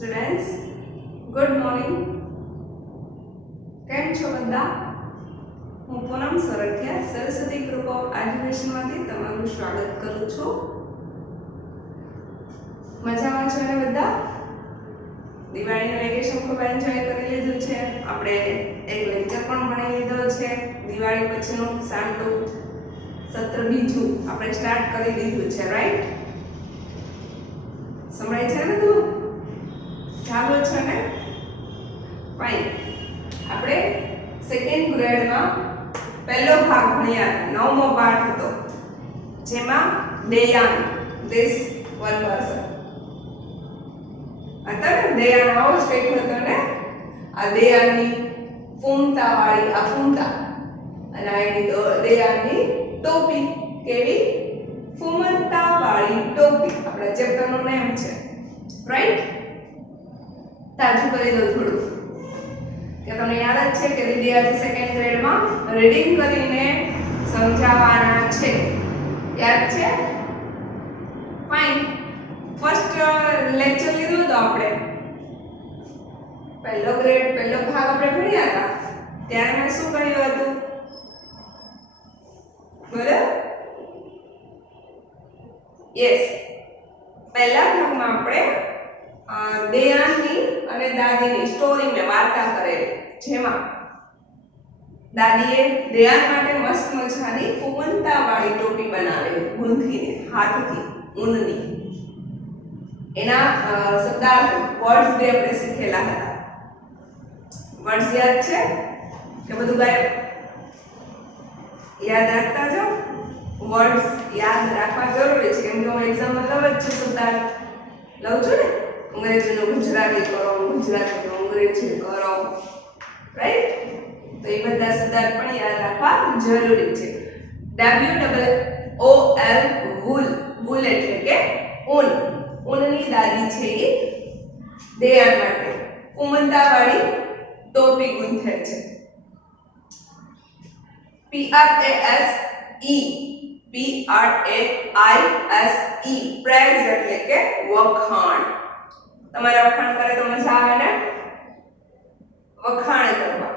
Students, good morning. કેમ છો બધા? હું પૂનમ સરઠિયા સરસ્વતી ગ્રુપ ઓફ એજ્યુકેશનમાંથી તમારું સ્વાગત કરું છું. મજામાં છો ને બધા? દિવાળીનું વેકેશન ખૂબ એન્જોય કરી લીધું છે. આપણે એક લેક્ચર પણ ભણી લીધો છે. દિવાળી પછીનું સાંટું સત્ર બીજું આપણે સ્ટાર્ટ કરી દીધું છે, રાઈટ? સંભળાય છે ને બધું? ચાલો છે ને? ફાઇન. આપણે સેકન્ડ ગ્રેડમાં પહેલો ભાગ ભણ્યા, નવમો પાઠ હતો, જેમાં દેયાન, ધીસ વન પર્સન હતા ને. દેયાન આવો જ કંઈક હતો ને. આ દેયાનની ફૂમતા વાળી આ ફૂમતા અને આ એની દેયાનની ટોપી. કેવી? ફૂમતા વાળી ટોપી. આપણા ચેપ્ટરનું નેમ છે, રાઈટ? તાજું કરી દો થોડું કે તમને યાદ જ છે કે દીદી આજે સેકન્ડ ગ્રેડમાં રીડિંગ કરીને સમજાવવાના છે. યાદ છે? ફાઇન. ફર્સ્ટ લેક્ચર લીધો તો આપણે પહેલો ભાગ આપણે ભણ્યા હતા. ત્યારે મેં શું કહ્યું હતું? બોલો. યસ, પહેલા ભાગમાં આપણે દેયાનની અને દાદીની સ્ટોરી મેં વાર્તા કરેલી, જેમાં દાદીએ દેયાન માટે મસ્ત મજાની ફૂમંતા વાળી ટોપી બનાવેલી, ગૂંથીને હાથથી ઊનની. એના શબ્દાર્થ વર્ડ્સ બે આપણે શીખેલા હતા. વર્ડ્સ યાદ છે કે બધું ગાયબ? યાદ રાખતા જાઓ. વર્ડ્સ યાદ રાખવા જરૂરી છે, કેમ કે હું એક્ઝામમાં લઉં જ છું, શબ્દાર્થ લઉં છું ને. અંગ્રેજીનું ગુજરાતી કરો, ગુજરાતીનું અંગ્રેજી કરો, રાઈટ? તો એ બધા શબ્દાર્થ પણ યાદ રાખવા જરૂરી છે. WOOL, wool. વૂલ એટલે કે ઊન. ઊનની દાદી છે એ દેયાન માટે ફૂમંતા વાળી ટોપી ગૂંથે છે. PRAISE, પ્રેઝ એટલે કે વખાણ. તમારે વખાણ કરે તો મજા આવે ને? વખાણ કરવા.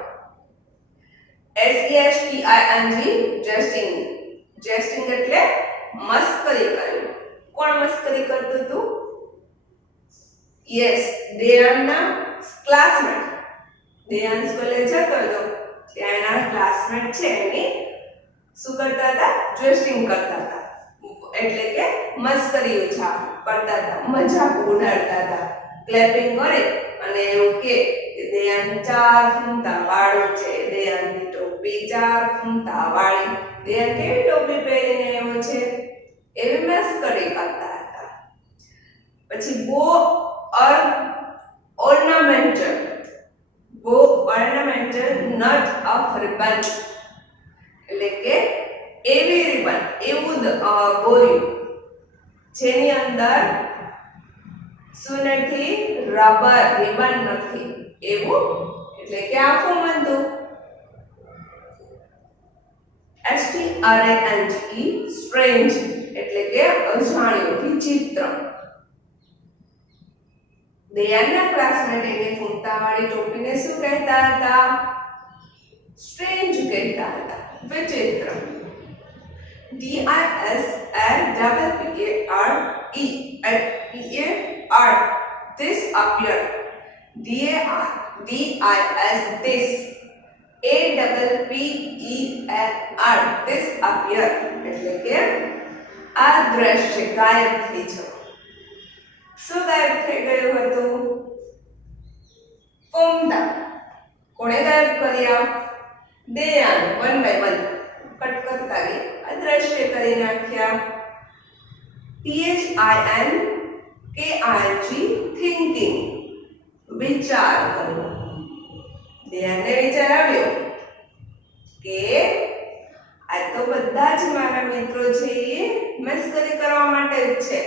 SESTING, જેસ્ટિંગ. જેસ્ટિંગ એટલે મસ્કરી કરવી. કોણ મસ્કરી કરતું હતું? Yes, દેયાનના classmate. દેયાન સ્કૂલે જતો હતો, ત્યાં એના ક્લાસમેટ છે એની શું કરતા હતા? જેસ્ટિંગ કરતા હતા. એટલે કે મસ્કરી કરતા હતા, મજાક ઉડાડતા હતા. ક્લેપિંગ કરે અને એવું કે દેયાન 4 ફૂમતા વાળું છે, દેયાનની ટોપી 4 ફૂમતા વાળી. દેયાન કેવી ટોપી પહેરીને આવ્યો છે, એવી મસ્કરી કરતા હતા. પછી બો ઓર્નામેન્ટલ નટ ઓફ રિબન એટલે કે એવી રિબન, એવું દોર્યું જેની અંદર શું નથી? રબર, રિબન નથી, એવું. એટલે કે આ ફૂમંતું. STRANGE, સ્ટ્રેન્જ એટલે કે અજાણ્યું, વિચિત્ર. દેયાનના ક્લાસમેટ એની ફૂમતા વાળી ટોપીને શું કહેતા હતા? સ્ટ્રેન્જ કહેતા હતા, વિચિત્ર. DISPARE, this appeared. DIS, this. APPER, this appeared એટલે કે આ દ્રશ્ય ગાયબ થઈ જવું. શું ગાયબ થઈ ગયું હતું? ફૂમતા. કોણે ગાયબ કર્યા? દેયાન. 1 by 1 કટ કરતા ગયા, અદ્રશ્ય કરી નાખ્યા. THINKING, થિંકિંગ, વિચાર કરવો. દેયાનને વિચાર આવ્યો કે આ તો બધા જ મારા મિત્રો છે એ મસ્કરી કરવા માટે જ છે.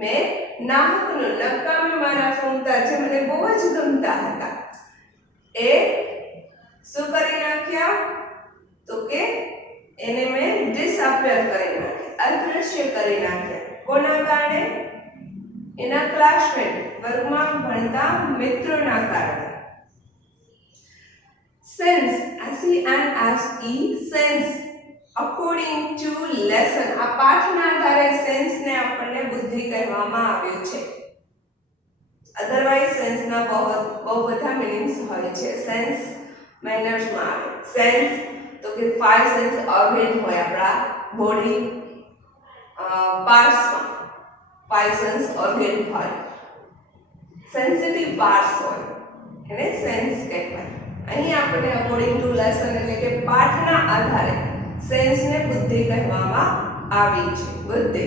મેં નાહકનું નકામે મારા ફૂમતા છે મને બહુ જ ગમતા હતા, એ શું કરી નાખ્યા? તો કે એને મેં ડિસઅપિયર કરી નાખ્યા, અદૃશ્ય કરી નાખ્યા. કોના કારણે? એના ક્લાસમેટ વર્ગમાં ભણતા મિત્રોના કારણે. Sense SENSE sense according to lesson આ પાઠના આધારે સેન્સને આપણને બુદ્ધિ કહેવામાં આવ્યું છે. અધરવાઇઝ સેન્સના બહુ બધા મીનિંગ્સ હોય છે. સેન્સ મેનર્સમાં આવે. સેન્સ તો કે 5 સેન્સ ઓર્ગન હોય આપણા બોડી પાર્ટ્સમાં 5 સેન્સ ઓર્ગન હોય. સેન્સિટિવ પાર્ટ્સ હોય એને સેન્સ કહેવાય. અહીં આપણે અકોર્ડિંગ ટુ લેસન એટલે કે પાઠના આધારે સેન્સને બુદ્ધિ કહેવામાં આવી છે. બુદ્ધિ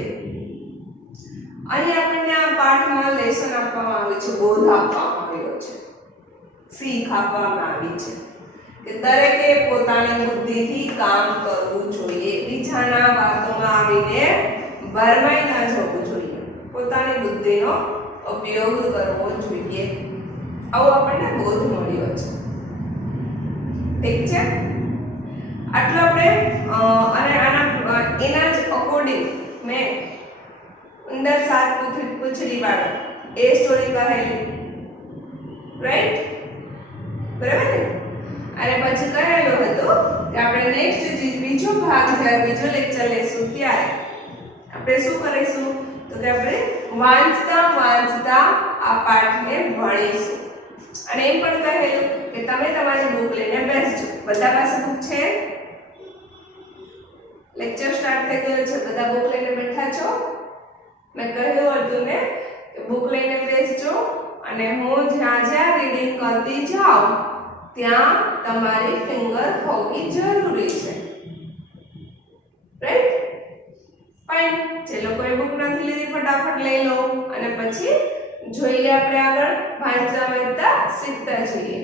અહીં આપણને આ પાઠમાં લેસન આપવામાં આવ્યું છે, બોધ આપવામાં આવ્યો છે, શીખ આપવામાં આવી છે કે દરેકે પોતાની બુદ્ધિથી કામ કરવું જોઈએ. બીજાના વાતોમાં આવીને ભરમાઈ ના જવું જોઈએ. પોતાની બુદ્ધિનો ઉપયોગ કરવો જોઈએ. આવો આપણને બોધ મળ્યો છે. ઠીક છે, આટલું આપણે અને એના જ અકોર્ડિંગ મેં અંદર 7 પૂછડી વાળો એ સ્ટોરી કહેલી, રાઈટ? બરાબર ને? અને પછી કહેલું હતું કે આપણે નેક્સ્ટ બીજો ભાગ જ્યારે બીજો લેક્ચર લેશું ત્યારે આપણે શું કરીશું તો કે આપણે વાંચતા આ પાઠને ભણીશું. અને એમ પણ કહેલું કે તમે તમારી બુક લઈને બેસજો. બધા પાસે બુક છે? લેક્ચર સ્ટાર્ટ થઈ ગયો છે, બધા બુક લઈને બેઠા છો? મેં કહ્યું હતું ને કે બુક લઈને બેસજો અને હું જ્યાં જ્યાં રીડિંગ કરતી જાઉં ત્યાં તમારી ફિંગર હોવી જરૂરી છે. રાઈટ? ફાઇન. જે લોકોએ બુક નથી લીધી ફટાફટ લઈ લો અને પછી જોઈએ આપણે આગળ વાંચતા શીખતા જઈએ.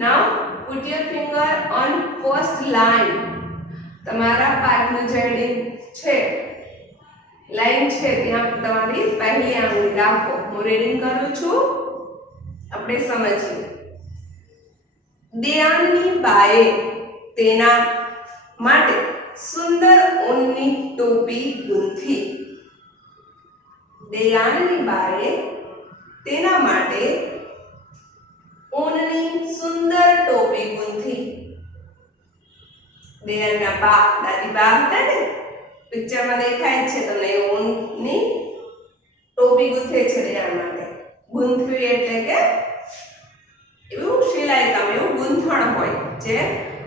Now put your finger on first line. તમારા પાઠનું જે રીડિંગ છે લાઈન છે ત્યાં તમારી પહેલી આંગળી રાખો. હું રીડિંગ કરું છું, આપણે સમજીએ. દેયાનની બાએ તેના માટે સુંદર ઊનની ટોપી ગૂંથી. દેયાનની બાએ તેના માટે ઊનની સુંદર ટોપી ગૂંથી. દેયાનના બા, દાદી બા હતા ને, પિક્ચરમાં દેખાય છે તમને ઊનની ટોપી ગૂંથે છે દેયાન માટે. ગૂંથવી એટલે કે એવું સિલાઈ કામ, એવું ગૂંથણ હોય જે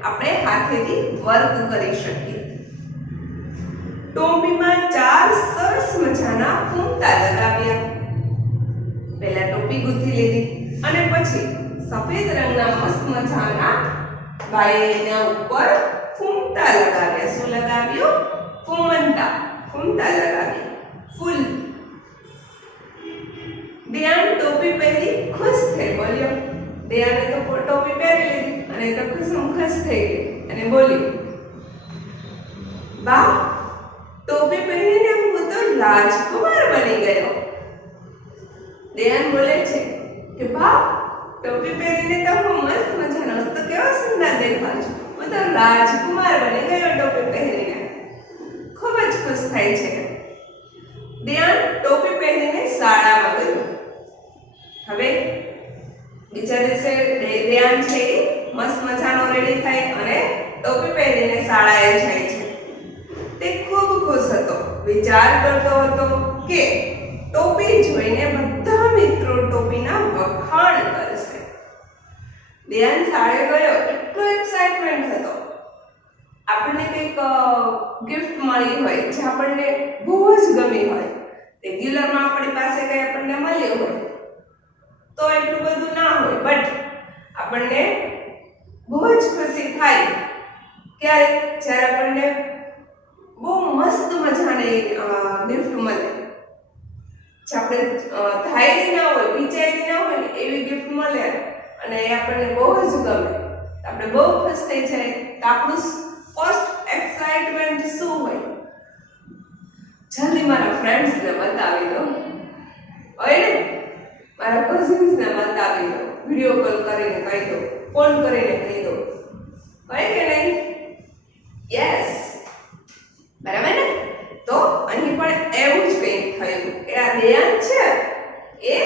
આપણે હાથેથી વર્ક કરી શકીએ. ટોપીમાં 4 સરસ મજાના ફૂંકતા લગાવ્યા. પહેલા ટોપી ગૂંથી લીધી અને પછી સફેદ રંગના મસ્ત મજાના બાઈએ એના ઉપર ફૂંકતા લગાવ્યા. શું લગાવ્યું? ફૂમંતા. ફૂમતા લગાવી. ફૂલ. દેયાન ટોપી પહેરી ખુશ થઈ બોલ્યો. દેયાને તો ટોપી પહેરી લીધી અને તો ખુશ થઈ ગઈ અને બોલ્યો, બા, ટોપી પહેરીને હું તો રાજકુમાર બની ગયો. દેયાન બોલે છે કે બા, ટોપી પહેરીને તો હું મસ્ત મજાનો, તો કેવો સુંદર દેખાઉં છું. હું તો રાજકુમાર બની ગયો ટોપી પહેરીને. ખૂબ જ ખુશ થાય છે. દેયાન ટોપી પહેરીને શાળામાં ગયો. હવે બીજા દિવસે દેયાન છે મસ્ત મજાનો રેડી થાય અને ટોપી પહેરીને શાળાએ જાય છે. તે ખૂબ ખુશ હતો. વિચાર કરતો હતો કે ટોપી જોઈને બધા મિત્રો ટોપીના વખાણ કરશે. દેયાન શાળાએ ગયો, એટલો એક્સાઇટમેન્ટ હતો. આપણને કંઈક ગિફ્ટ મળી હોય જે આપણને બહુ જ ગમી હોય, રેગ્યુલરમાં આપણી પાસે કંઈ આપણને મળ્યું હોય તો એટલું બધું ના હોય, બટ આપણને બહુ જ ખુશી થાય ક્યારે જ્યારે આપણને બહુ મસ્ત મજાની ગિફ્ટ મળે, જે આપણે ધારી ના હોય, વિચારી ના હોય ને એવી ગિફ્ટ મળે અને એ આપણને બહુ જ ગમે, આપણે બહુ ખુશ થઈ જાય. તો આપણું ફર્સ્ટ એક્સાઇટમેન્ટ શું હોય? જલ્દી મારા ફ્રેન્ડ્સને બતાવી દો, હોય ને, મારા કઝિન્સને બતાવી દો, વિડીયો કોલ કરીને કહી દો, ફોન કરીને કહી દો, હોય કે નહીં? યસ, બરાબર ને? તો અહીં પણ એવું જ કંઈક થયું કે આ દેયાન છે એ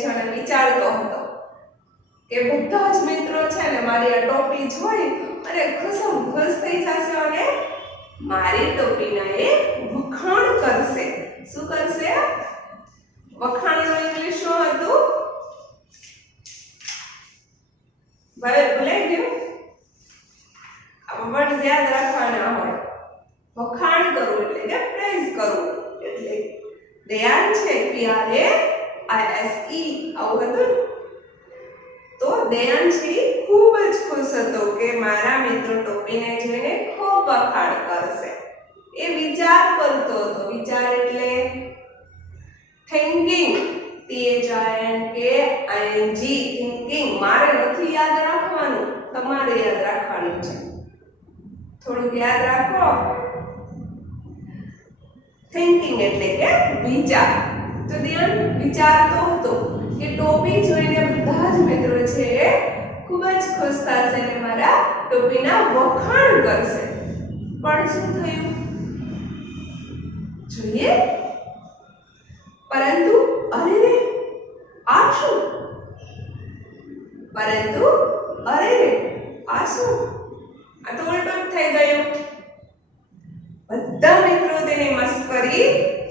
છે અને વિચારતો હતો કે બધા જ મિત્રો છે ને મારી આ ટોપી જોઈ અને ખુશ થઈ જશે અને મારી ટોપીના એ વખાણ કરશે. શું કરશે? વખાણનું ઇંગ્લિશ શું હતું? ભૂલાઈ ગયું? આ વર્ડ યાદ રાખવાના હોય. વખાણ કરવું એટલે કે પ્રેઝ કરવું. એટલે દયાન છે PRAISE આવું હતું. તો દયાન છે ખૂબ જ ખુશ હતો કે મારા મિત્રો ટોપીને જોઈને ખૂબ વખાણ કરશે. એ વિચાર કરતો હતો. વિચાર એટલે થિંકિંગ, THINKING, થિંકિંગ. મારે નથી યાદ રાખવાનું, તમારે યાદ રાખવાનું છે. થોડુંક યાદ રાખો. થિંકિંગ એટલે કે વિચાર. તો ધ્યાન વિચારતો હતો કે ટોપી જોઈને બધા જ મિત્રો છે ખૂબ જ ખુશ થશે અને મારા ટોપીના વખાણ કરશે. પણ શું થયું જોઈએ? પરંતુ અરે રે, આ શું? પરંતુ અરે રે, આ શું? આ તો ઉલટું જ થઈ ગયું. બધા મિત્રો તેની મસ્કરી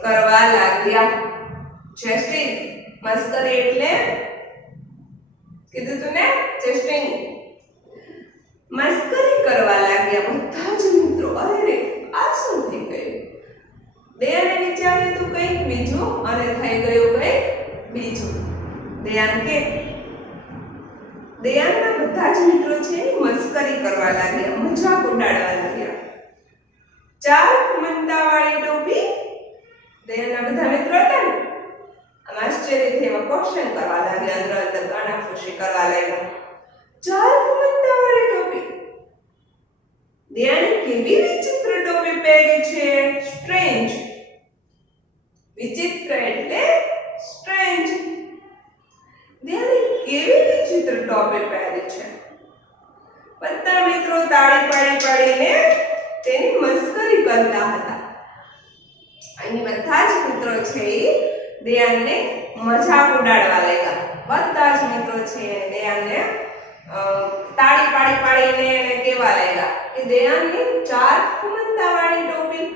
કરવા લાગ્યા. જેસ્ટિંગ, મસ્કરી એટલે કીધું તું ને, જેસ્ટિંગ. મસ્કરી કરવા લાગ્યા બધા જ મિત્રો. અરે રે, આ શું થઈ ગયું? દયાને વિચાર્યું તું કંઈક બીજું અને થઈ ગયું કંઈક બીજું. દયાન કે દયાનના બધા જ મિત્રો છે મસ્કરી કરવા લાગ્યા, મજાક ઉડાડવા લાગ્યા. ચાલ મમતાવાળી ટોપી. દયાનના બધા મિત્રો હતા ને, આમ આશ્ચર્યથી એવા ક્વેશ્ચન કરવા લાગ્યા, અંદર અંદર કાનાફૂસી કરવા લાગ્યા. ચાલ મમતાવાળી ટોપી. દયાને કેવી વિચિત્ર ટોપી પહેરી છે? સ્ટ્રેન્જ. વિચિત્ર એટલે સ્ટ્રેન્જ. દયાને કેવી વિચિત્ર ટોપી પહેરી છે? બધા મિત્રો તાળી પાડીને તેની મસ્કરી કરતા હતા. અહીં બધા જ મિત્રો છે દયાનને મજાક ઉડાડવા લાગ્યા. બધા જ મિત્રો છે દયાનને તાળી પાડીને કહેવા લાગ્યા કે દયાનની ચાર ફૂમંતાવાળી ટોપી,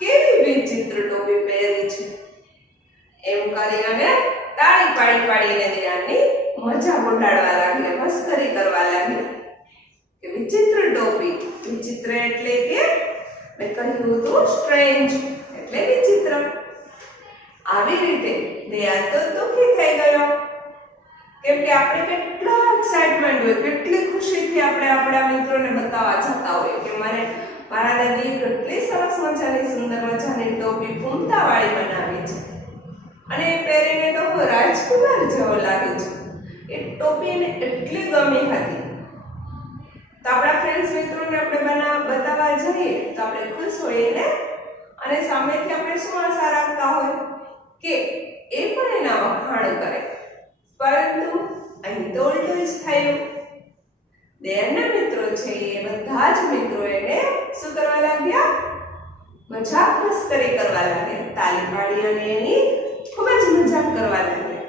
કેવી વિચિત્ર ટોપી પહેરી છે. એમ કરીને તાળી પાડીને દયાનની મજાક ઉડાડવા લાગ્યા, મસ્કરી કરવા લાગ્યા કે વિચિત્ર ટોપી. વિચિત્ર એટલે કે મેં કહ્યું હતું સ્ટ્રેન્જ એટલે વિચિત્ર. આવી રીતે દયાન તો દુઃખી થઈ ગયો. કેમ કે આપણે કેટલા એક્સાઇટમેન્ટ હોય, કેટલી ખુશીથી આપણે આપણા મિત્રોને બતાવવા જતા હોય કે મારા દાદી કેટલી સરસ મજાની સુંદર મજાની ટોપી ફૂમતાવાળી બનાવી છે અને એ પહેરીને તો હું રાજકુમાર જેવો લાગુ છું. એ ટોપી એને એટલી ગમી હતી. તો આપણા ફ્રેન્ડ્સ મિત્રોને આપણે બતાવવા જઈએ તો આપણે ખુશ હોઈએ ને, અને સામેથી આપણે શું આશા રાખતા હોય કે એ પણ એના વખાણ કરે. પરંતુ અહીં તો ઉલટું જ થયું. દયાના મિત્રો છે એ બધા જ મિત્રો એને શું કરવા લાગ્યા? મજાક મસ્કરી કરવા લાગ્યા. તાળી પાડી અને એની ખૂબ જ મજાક કરવા લાગ્યા.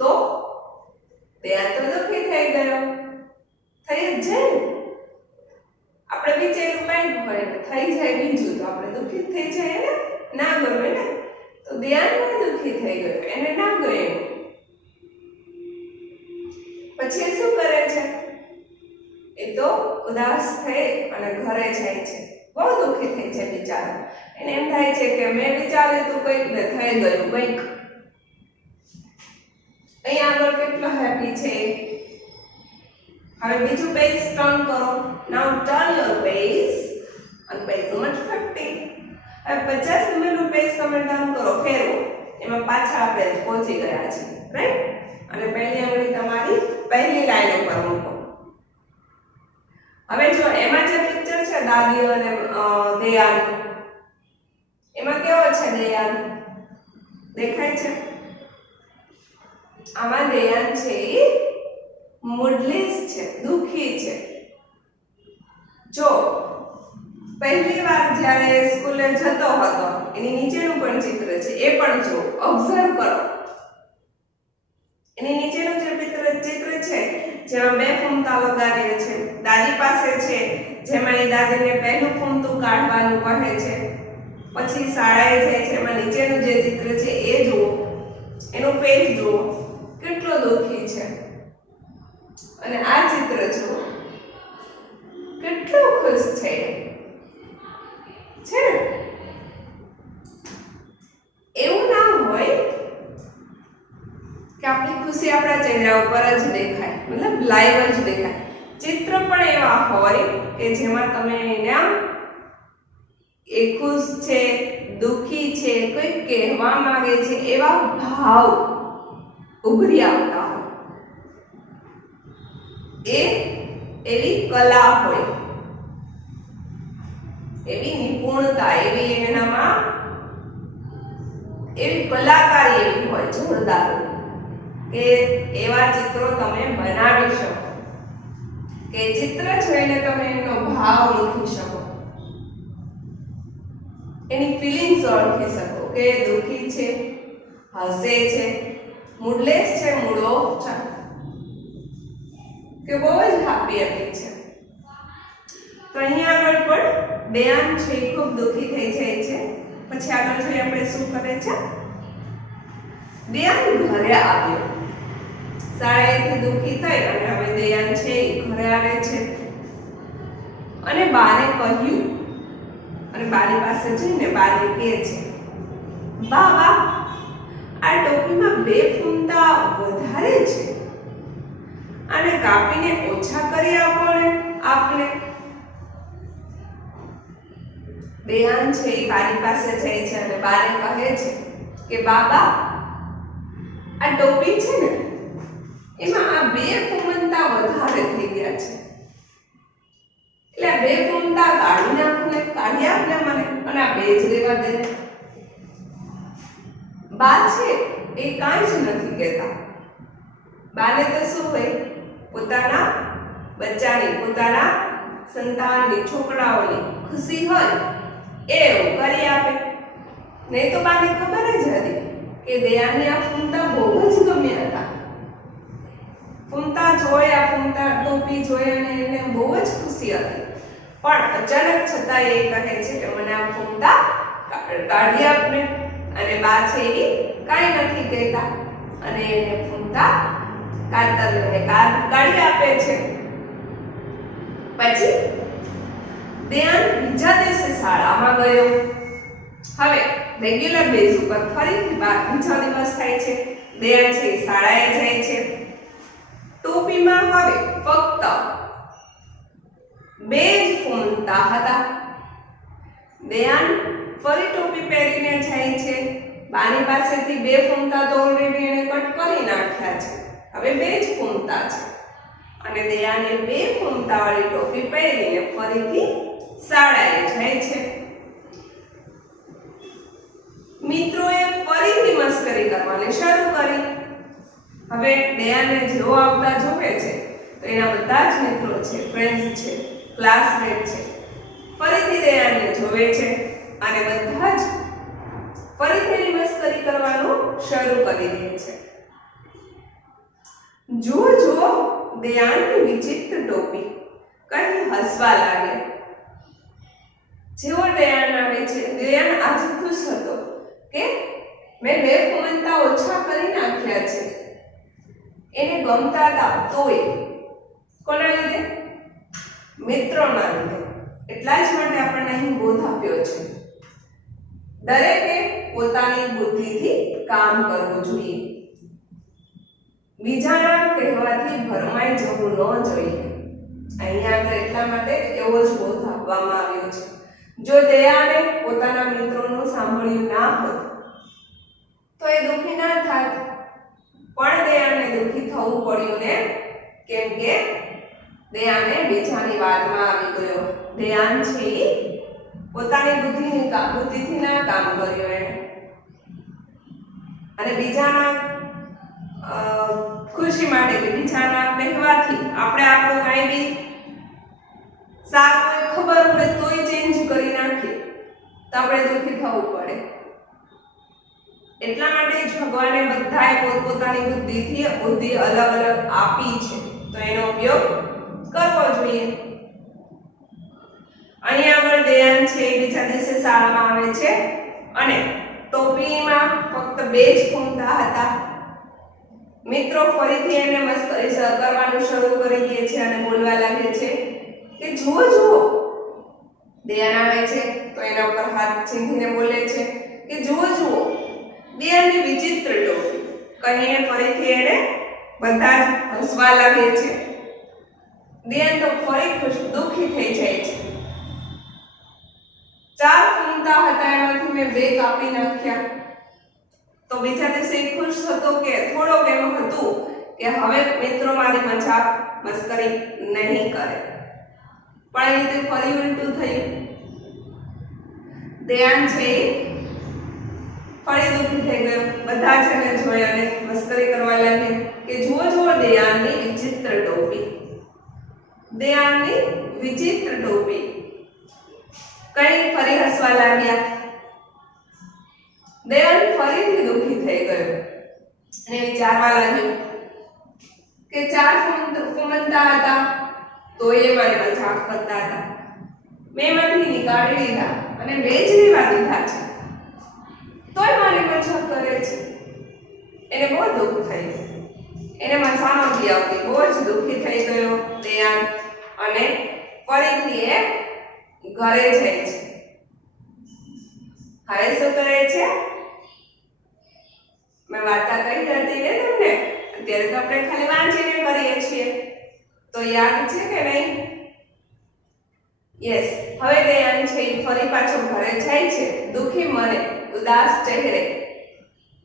તો દયાન તો દુઃખી થઈ ગયો. થઈ જ જાય ને. આપણે વિચાર્યું કંઈક હોય ને થઈ જાય બીજું તો આપણે દુઃખી થઈ જાય ને, ના ગમે ને. તો દયાન પણ દુઃખી થઈ ગયો, એને ના ગયું. પછી શું કરે છે? એ તો ઉદાસ થઈ અને ઘરે જાય છે. બહુ દુઃખી થઈ છે બિચારો. એને એમ થાય છે કે મેં વિચાર્યું તું કંઈક ને થઈ ગયું કંઈક. અહીંયા આગળ કેટલો હેપી છે. હવે બીજું પેજ ટર્ન કરો. નાઉ ટર્ન યોર પેજ અને પેજ નંબર 50. હવે 50 નંબરનું પેજ તમે ટર્ન કરો, ફેરવો. એમાં પાછા આપણે પહોંચી ગયા છીએ, રાઈટ? અને પહેલી આંગળી તમારી પહેલી લાઈન ઉપર મૂકો. હવે જો એમાં જે પિક્ચર છે દાદી અને દયાન, એમાં કેવો છે દયાન? દેખાય છે? આમાં દયાન છે મૂડલેસ છે, દુઃખી છે. જો પહેલી વાર જ્યારે સ્કૂલે જતો હતો, એની નીચેનું પણ ચિત્ર છે, એ પણ જો ઓબ્ઝર્વ કરો. એની નીચેનું જે ચિત્ર છે જેમાં બે ફૂમતા લગાવ્યા છે, દાદી પાસે છે જેમાં એ દાદીને પહેલું ફૂમતું કાઢવાનું કહે છે, પછી શાળાએ જાય છે એમાં નીચેનું જે ચિત્ર છે એ જુઓ, એનો ફેસ જુઓ કેટલો દુઃખી છે, અને આ ચિત્ર જુઓ કેટલો ખુશ છે ને? એવું ના હોય કે આપણી ખુશી આપણા ચહેરા ઉપર જ દેખાય, મતલબ લાઈવ જ દેખાય. ચિત્ર પણ એવા હોય કે જેમાં તમે એના એ ખુશ છે, દુખી છે, કોઈ કહેવા માંગે છે એવા ભાવ ઉભરી આવતા હોય. એ એવી કલા હોય, એવી નિપુણતા, એવી એનામાં એવી કલાકારી એવી હોય જોરદાર કે એવા ચિત્રો તમે બનાવી શકો, કે ચિત્ર જોઈને તમે એનો ભાવ લખી શકો, એની ફિલિંગ્સ ઓળખી શકો કે દુઃખી છે, હસે છે, મૂડલેસ છે, મૂડ ઓફ છે, કે બહુ જ હેપી હતી છે. તો અહીંયા આગળ પણ દયાન છે ખૂબ દુઃખી થઈ જાય છે. પછી આગળ જોઈએ આપણે શું કરે છે. દયાન ઘરે આવ્યો, શાળાએથી દુઃખી થઈ અને હવે દયાન છે એ ઘરે આવે છે અને બાને કહ્યું, અને બાની પાસે જઈને બાને કહે છે, બા બા આ ટોપીમાં બે ફૂમતા વધારે છે, આને કાપીને ઓછા કરી આપો ને આપને. દયાન છે એ બાની પાસે જાય છે અને બાને કહે છે કે બાબા આ ટોપી છે ને એમાં આ બે ફૂમતા વધારે થઈ ગયા છે, એટલે આ બે ફૂમતા કાઢી નાખો ને, કાઢી આપ ને મને, અને આ બે જ રહેવા દે. બા છે એ કાંઈ જ નથી કહેતા. બાને તો શું હોય, પોતાના બચ્ચાની, પોતાના સંતાનની, છોકરાઓની ખુશી હોય એવું કરી આપે. નહીં તો બાને ખબર જ હતી કે દયાને આ ફૂમતા બહુ જ ગમ્યા હતા. ફૂમતા જોયા, ફૂમતા ટોપી જોઈ અને એને બહુ જ ખુશી હતી. પણ અચાનક છતાં એ કહે છે કે મને આ ફૂમતા કાઢી આપને, અને બા છે એ કાંઈ નથી કહેતા અને એને ફૂમતા કાતરને કાઢી આપે છે. પછી દયાન બીજા દિવસે શાળામાં ગયો. હવે રેગ્યુલર બેઝ ઉપર ફરીથી બીજો દિવસ થાય છે. દયાન છે શાળાએ જાય છે. ટોપીમાં હવે ફક્ત બે જ ફૂમતા હતા. દયાન ફરી ટોપી પહેરીને જાય છે. બાની પાસેથી બે ફૂમતા તો ઓલરેડી એને કટ કરી નાખ્યા છે, હવે બે જ ફૂમતા છે, અને દયાને બે ફૂમતા વાળી ટોપી પહેરીને ફરીથી શાળાએ જાય છે. મિત્રોએ ફરીથી મસ્કરી કરવાની શરૂ કરી. હવે દયાને જેવો આવતા જોવે છે તો એના બધા જ મિત્રો છે, ફ્રેન્ડ્સ છે, ક્લાસમેટ છે, ફરીથી દયાને જોવે છે અને બધા જ ફરીથી એની મસ્કરી કરવાનું શરૂ કરી દે છે. જુઓ જુઓ દયાનની વિચિત્ર ટોપી, કઈ હસવા લાગે. જેવો દયાન આવે છે, દયાન આજે ખુશ હતો કે મેં બે ફૂમતા ઓછા કરી નાખ્યા છે. એને ગમતા હતા તોય કોના લીધે? મિત્રોના લીધે. એટલા જ માટે આપણને અહીં બોધ આપ્યો છે, દરેકે પોતાની બુદ્ધિથી કામ કરવું જોઈએ, બીજાના કહેવાથી ભરમાઈ જવું ન જોઈએ. અહીંયા આગળ એટલા માટે એવો જ બોધ આપવામાં આવ્યો છે. જો દયાને પોતાના મિત્રોનું સાંભળ્યું ના હોત તો એ દુઃખી ના થાત, પણ દયાને દુઃખી થવું પડ્યું ને, કેમ કે દયાને બીજાની વાતમાં આવી ગયો. દયાન છે પોતાની બુદ્ધિથી ના કામ કર્યું એને, અને બીજાના ખુશી માટે કે બીજાના કહેવાથી આપણે આપણું કાંઈ બી સારું ખબર પડે તોય ચેન્જ કરી નાખીએ તો આપણે દુઃખી થવું પડે. એટલા માટે જ ભગવાને બધાએ પોતપોતાની બુદ્ધિ અલગ અલગ આપી છે, તો એનો ઉપયોગ કરવો જોઈએ. અહીંયા આગળ દેયાન છે એ બીજા દિવસે શાળામાં આવે છે અને ટોપલીમાં ફક્ત 2 જ ફૂમતા હતા. મિત્રો ફરીથી એને મસ્કરી કરવાનું શરૂ કરી દે છે અને બોલવા લાગે છે કે જુઓ જુઓ. દેયાન આવે છે તો એના ઉપર હાથ ચીંધીને બોલે છે કે જુઓ જુઓ દેયાનની વિચિત્ર ટોપી કહીને ફરીથી એને બધા જ હસવા લાગે છે. દેયાન તો ફરી દુઃખી થઈ જાય છે. 4 ફૂમતા હતા એમાંથી મેં 2 કાપી નાખ્યા. તો બીજા દિવસે ખુશ હતો કે થોડોક એમ હતું કે હવે મિત્રો મારી મજાક મસ્કરી નહીં કરે, પણ એ રીતે ફરી ઉલટું થયું. દેયાન છે ફરી દુઃખી થઈ ગયો. બધા જ એને જોઈ અને મસ્કરી કરવા લાગ્યા કે જુઓ જુઓ દેયાનની વિચિત્ર ટોપી, દેયાનની વિચિત્ર ટોપી. કઈ ફરી હસવા લાગ્યા. દેયાન ફરીથી દુઃખી થઈ ગયો અને વિચારવા લાગ્યો કે 4 ફૂમંતા હતા તો એ મારી મજાક કરતા હતા. મેં એમાંથી નીકાળી લીધા અને 2 જ લેવા દીધા છે, તોય મારી મજાક કરે છે. એને બહુ દુઃખ થયું. એને મજા નહોતી આવતી. બહુ જ દુઃખી થઈ ગયો દેયાન અને ફરીથી એ ઘરે જાય છે. હવે શું કરે છે? મેં વાર્તા કહી હતી ને તમને, અત્યારે તો આપણે ખાલી વાંચીને કરીએ છીએ, તો યાદ છે કે નહીં? યસ. હવે દેયાન છે ફરી પાછો ઘરે જાય છે દુઃખી મને, ઉદાસ ચહેરે.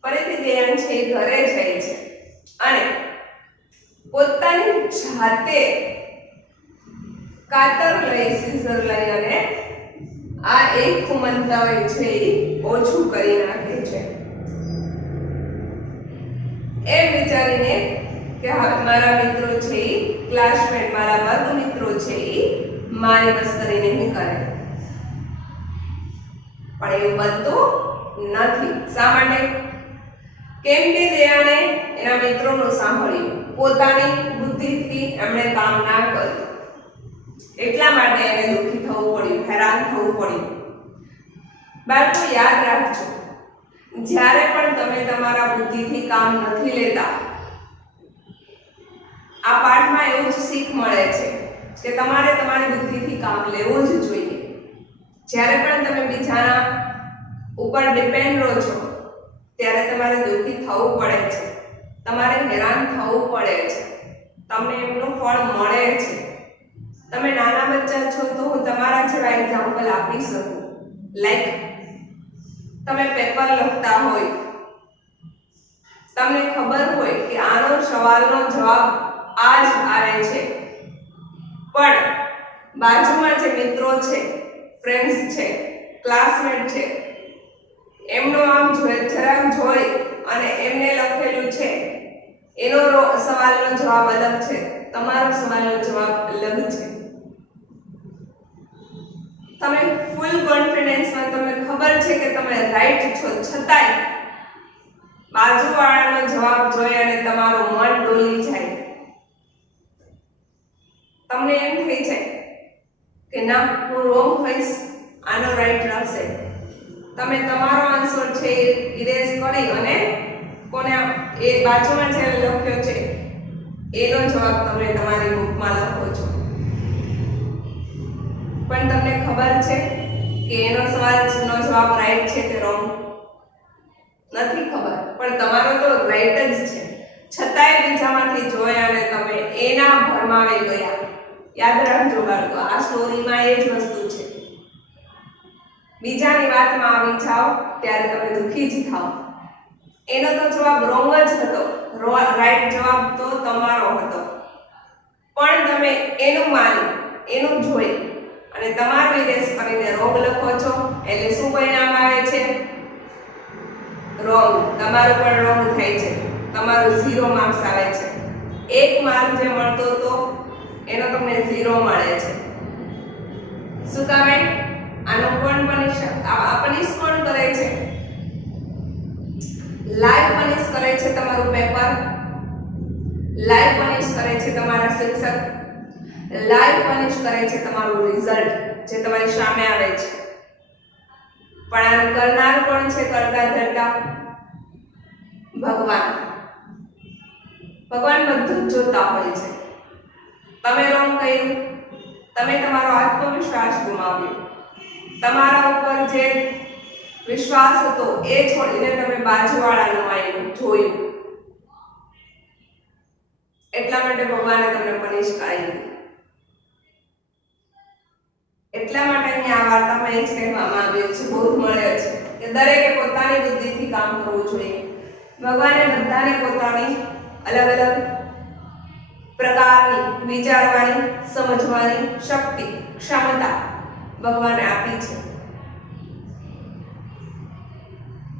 ફરીથી દેયાન છે ઘરે જાય છે અને પોતાની જાતે કાતર લઈ, સીઝર લઈ અને આ 1 ફૂમંતા હોય છે એ ઓછું કરી નાખે છે. એમ વિચારીને કે હવે મારા મિત્રો છે એ ક્લાસમેટ, મારા વર્ગ મિત્રો છે એ મારી મસ્કરી નહીં કરે. પણ એવું બનતું નથી. શા માટે? કેમ કે દેયાને એના મિત્રોનું સાંભળ્યું, પોતાની બુદ્ધિથી એમણે કામ ના કર્યું, એટલા માટે એને દુઃખી થવું પડ્યું, હેરાન થવું પડ્યું. બાળકો યાદ રાખજો, જ્યારે પણ તમે તમારા બુદ્ધિથી કામ નથી લેતા, આ પાઠમાં એવું જ શીખ મળે છે કે તમારે તમારી બુદ્ધિથી કામ લેવું જ જોઈએ. જ્યારે પણ તમે બીજાના ઉપર ડિપેન્ડ રહો છો ત્યારે તમારે દુઃખી થવું પડે છે, તમારે હેરાન થવું પડે છે, તમને એમનું ફળ મળે છે. તમે નાના બચ્ચા છો તો હું તમારા જેવા એક્ઝામ્પલ આપી શકું. લાઈક તમે પેપર લખતા હોય, તમને ખબર હોય કે આનો સવાલનો જવાબ આ જ આવે છે, પણ બાજુમાં જે મિત્રો છે, ફ્રેન્ડ્સ છે, ક્લાસમેટ છે, એમનો આમ જરાક જોઈ અને એમને લખેલું છે એનો સવાલનો જવાબ અલગ છે, તમારો સવાલનો જવાબ અલગ છે. તમે ફૂલ કોન્ફિડન્સમાં, તમને ખબર છે કે તમે રાઈટ છો, છતાંય બાજુવાળાનો જવાબ જોઈ અને તમારું મન ડોલી જાય. તમને એમ થઈ જાય કે ના, હું રોંગ હોઈશ, આનો રાઈટ રહેશે. તમે તમારો આન્સર છે ઇરેઝ કરી અને કોને એ બાજુમાં જે લખ્યો છે એનો જવાબ તમે તમારી બુકમાં લખો છો. પણ તમને ખબર છે કે એનો સવાલનો જવાબ રાઈટ છે કે રોંગ? નથી ખબર, પણ તમારો તો રાઈટ જ છે, છતાંય બીજામાંથી જોયા અને તમે એના ભરમાવી ગયા. યાદ રાખજો બાળકો, આ સ્ટોરીમાં એ જ વસ્તુ છે. બીજાની વાતમાં આવી જાઓ ત્યારે તમે દુઃખી જ થાઓ. એનો તો જવાબ રોંગ જ હતો, રાઈટ જવાબ તો તમારો હતો, પણ તમે એનું માની, એનું જોઈ અને તમારું ઇરેઝ કરીને રોંગ લખો છો, એટલે શું પરિણામ આવે છે? રોંગ. તમારું પણ રોંગ થાય છે, તમારું 0 માર્ક્સ આવે છે. 1 માર્ક જે મળતો હતો એનો તમને 0 મળે છે. શું કામે? આનો કોણ પનિશ કોણ કરે છે? છે તમારું પેપર, લાઈવ પનિશ કરે છે તમારા શિક્ષક, લાઈવ પનિશ કરે છે તમારું રિઝલ્ટ જે તમારી સામે આવે છે. પણ આનું કરનાર કોણ છે? કરતા ધરતા ભગવાન. ભગવાન બધું જ જોતા હોય છે. તમે રોંગ કર્યું, તમે તમારો આત્મવિશ્વાસ ગુમાવ્યો, તમારા ઉપર જે વિશ્વાસ હતો એ છોડીને તમે બાજુવાળાનું માન્યું, જોયું, એટલા માટે ભગવાને તમને પનિશ કરી. એટલા માટે અહીંયા આ વાર્તામાં એ જ કહેવામાં આવ્યું છે, બોધ મળ્યો છે કે દરેકે પોતાની બુદ્ધિથી કામ કરવું જોઈએ. ભગવાને બધાને પોતાની અલગ અલગ પ્રકારની વિચારવાની, સમજવાની શક્તિ, ક્ષમતા ભગવાને આપી છે.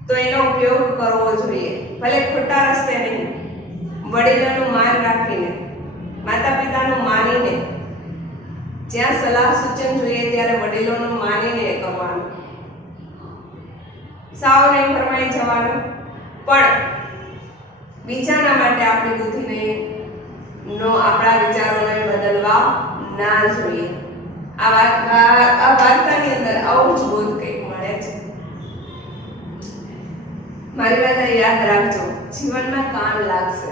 તો એનો ઉપયોગ કરવો જોઈએ, ભલે ખોટા રસ્તે નહીં, વડીલોનું માન રાખીને, માતા પિતાનું માનીને, જ્યાં સલાહ સૂચન જોઈએ ત્યારે વડીલોનું માનીને કરવાનું, સાવ નહીં ફરમાઈ જવાનું. પણ બીજાના માટે આપણી બુદ્ધિને આપણા વિચારોને બદલવા ના જોઈએ. આ વાર્તાની અંદર આવું જ બોધ કંઈક મળે છે. મારી વાત યાદ રાખજો, જીવનમાં કામ લાગશે.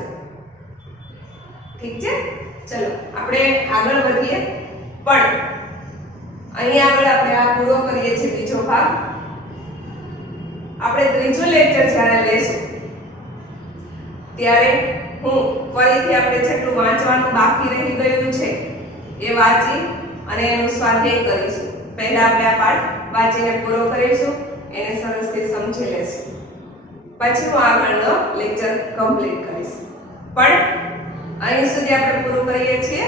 ઠીક છે, ચલો આપણે આગળ વધીએ. પણ અહીં આગળ આપણે આ પૂરો કરીએ છીએ બીજો ભાગ. આપણે ત્રીજું લેક્ચર જ્યારે લેશું ત્યારે હું ફરીથી આપણે જેટલું વાંચવાનું બાકી રહી ગયું છે એ વાંચી અને એનું સ્વાધ્યાય કરીશું. પહેલા આપણે આ પાઠ વાંચીને પૂરો કરીશું, એને સરસથી સમજી લેશું, પછી હું આગળનો લેક્ચર કમ્પ્લીટ કરીશ. પણ અહીં સુધી આપણે પૂરું કરીએ છીએ.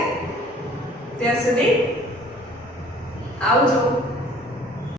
ત્યાં સુધી આવજો.